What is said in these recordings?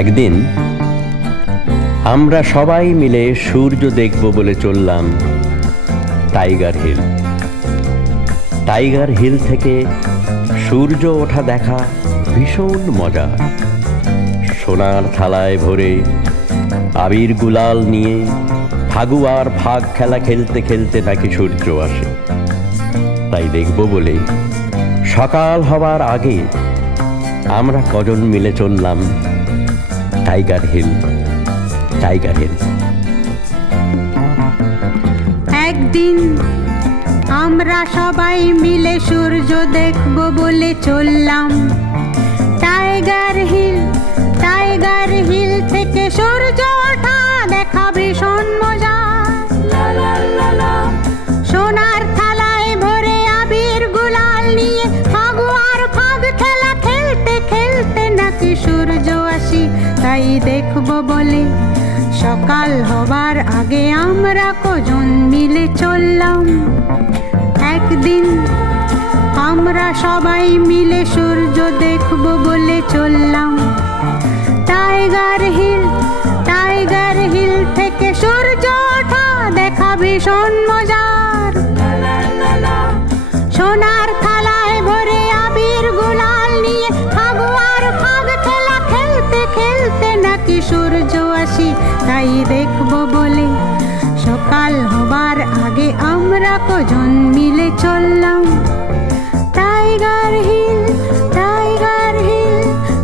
একদিন আমরা সবাই মিলে সূর্য দেখব বলে চললাম টাইগার হিল। টাইগার হিল থেকে সূর্য ওঠা দেখা ভীষণ মজা। সোনার থালায় ভরে আবির গুলাল নিয়ে ফাগুয়ার ফাগ খেলা খেলতে খেলতে নাকি সূর্য আসে। তাই দেখব বলে সকাল হবার আগে আমরা কজন মিলে চললাম টাইগার হিল। Tiger hill. একদিন আমরা সবাই মিলে সূর্য দেখব বলে চললাম টাইগার হিল। টাইগার হিল থেকে সূর্য ওঠা দেখা ভীষণ মজা। সোনার থালায় ভরে আবির গুলাল নিয়ে ফাগুয়ার ফাগ খেলা খেলতে খেলতে নাকি সূর্য আসি। তাই দেখব বলে সকাল হবার আগে আমরা কজন মিলে চললাম। একদিন আমরা সবাই মিলে সূর্য দেখব বলে চললাম টাইগার হিল। টাইগার হিল থেকে সূর্য ওঠা দেখা ভীষণ মজার। সোনার থালায় ভরে আবির গুলাল নিয়ে ফাগুয়ার ফাগ খেলা খেলতে খেলতে নাকি সূর্য আসি। তাই দেখব বলে সকাল হবার আগে আমরা কজন মিলে চললাম Tiger Hill. Tiger Hill.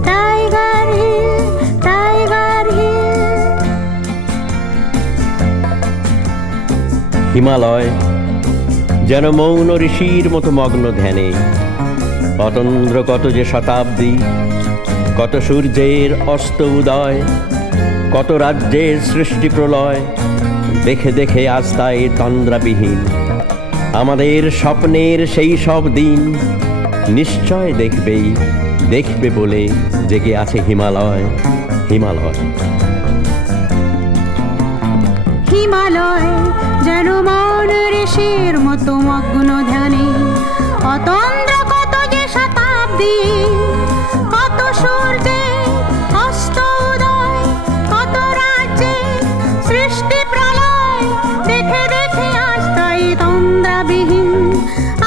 Tiger Hill. Tiger Hill. Himalaya যেন মৌন ঋষির মতো মগ্ন ধ্যানে। অতন্দ্র কত যে শতাব্দী, কত সূর্যের অস্ত উদয়, কত রাজ্যের সৃষ্টি প্রলয়। দেখে দেখে আজ তাই তন্দ্রাবিহীন আমাদের স্বপ্নের সেই সব দিন। নিশ্চয় দেখবেই, দেখবে বলে জেগে আছে হিমালয়। হিমালয়। হিমালয় যেন মৌন ঋষির মতো মগ্ন ধ্যানে। অতন্দ্র কত যে শতাব্দী, কত সূর্যে অস্ত উদয়, কত রাজ্যে সৃষ্টি প্রলয়। দেখে দেখে আজ তাই তন্দ্রাবিহীন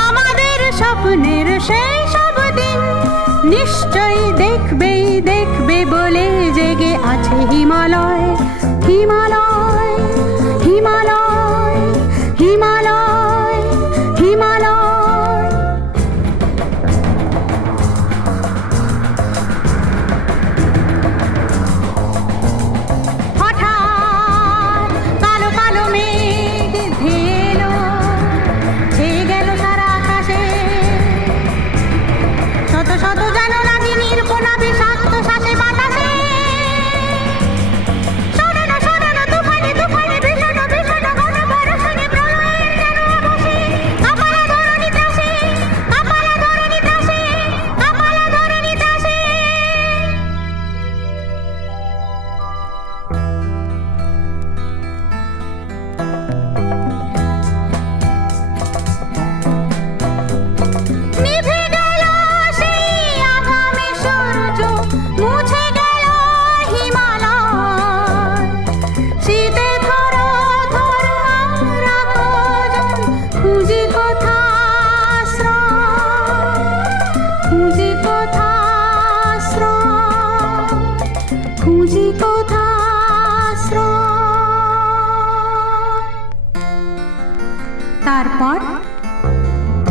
আমাদের স্বপ্নের সেই সব দিন। নিশ্চয়ই দেখবেই, দেখবে বলে জেগে আছে হিমালয়। হিমালয়। হিমালয়। হিমালয়। হিমালয়। হঠাৎ কালো কালো মেঘ ধেয়ে এলো, ছেয়ে গেল সারা আকাশে। শত শত যেন রাগিনীর কোনা বিষাক্ত শ্বাসে বাতাসে।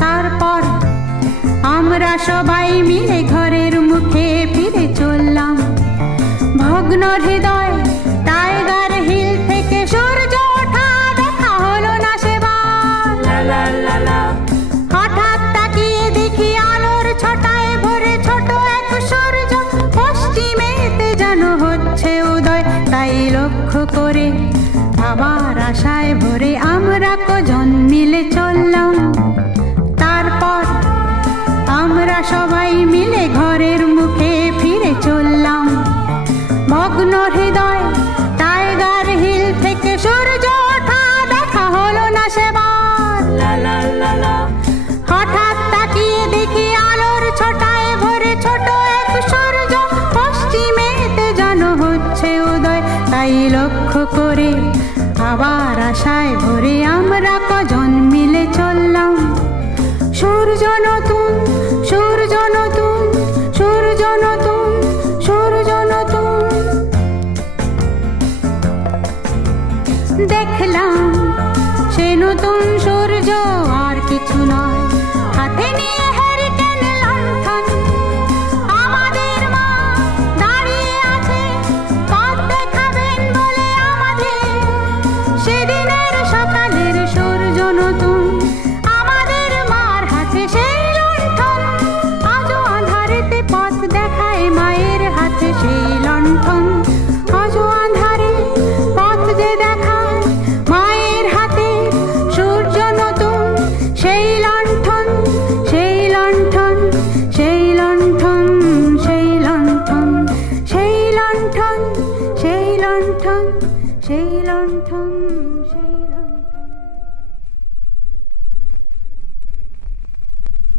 তারপর আমরা সবাই মিলে ঘরের মুখে ফিরে চললাম ভগ্ন হৃদয়। টাইগার হিল থেকে সূর্য ওঠা দেখা হলো না সেবার। হঠাৎ তাকিয়ে দেখি আলোর ছটায় ভরে ছোট এক সূর্য পশ্চিমেতে যেন হচ্ছে উদয়। তাই লক্ষ্য করে আবার আশায় ভরে আমরা কজন মিলে চললাম। তারপর আমরা সবাই মিলে ঘরের মুখে ফিরে চললাম ভগ্ন হৃদয়। লণ্ঠন সেই লণ্ঠন সেই